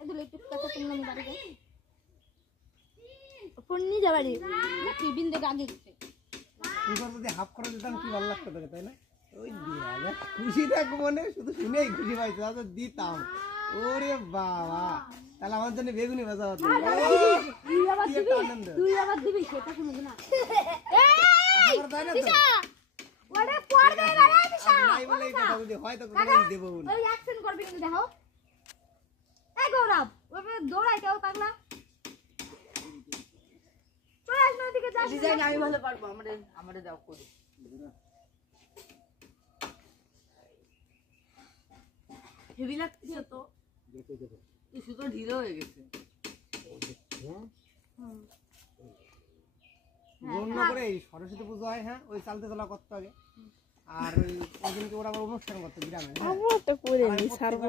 এদুলে একটু কথা তুমি বাড়ি যাও ফোন নিয়ে যাবাড়ি টিফিন দেখে আগে গেছে তুই যদি হাফ করে দিতাম কি ভালো লাগতো তোকে তাই না ওই দিয়া খুশি থাকবো মনে শুধু শুনেই খুশি পাইছে আচ্ছা দিতাম ওরে বাবা তাহলে আমার জন্য বেগুনি ভাজা হতো তুই আবার দিবি সেটা শুনবি না ওরে পড় দে রে দিশা নাই বলে এই কথা যদি হয় তো কোন দেব না ওই অ্যাকশন করবি কিন্তু দেখো এই গৌরব ওবে দৌড়াই যাও পাগলা চল আসনা দিকে যাস ডিজাইন আমি ভালো পারবো আমারে দাও করে হেভি লাগছে তো এই সুতো ঢিলা হয়ে গেছে বন্ধ করে এই সরস্বতী পুজো হয় হ্যাঁ ওই চালতে চলা করতে আগে আর ওই দিনকে ওরা আবার অনুষ্ঠান করতে গ্রামে হ্যাঁ আমরা তো করে নি ছাড়বো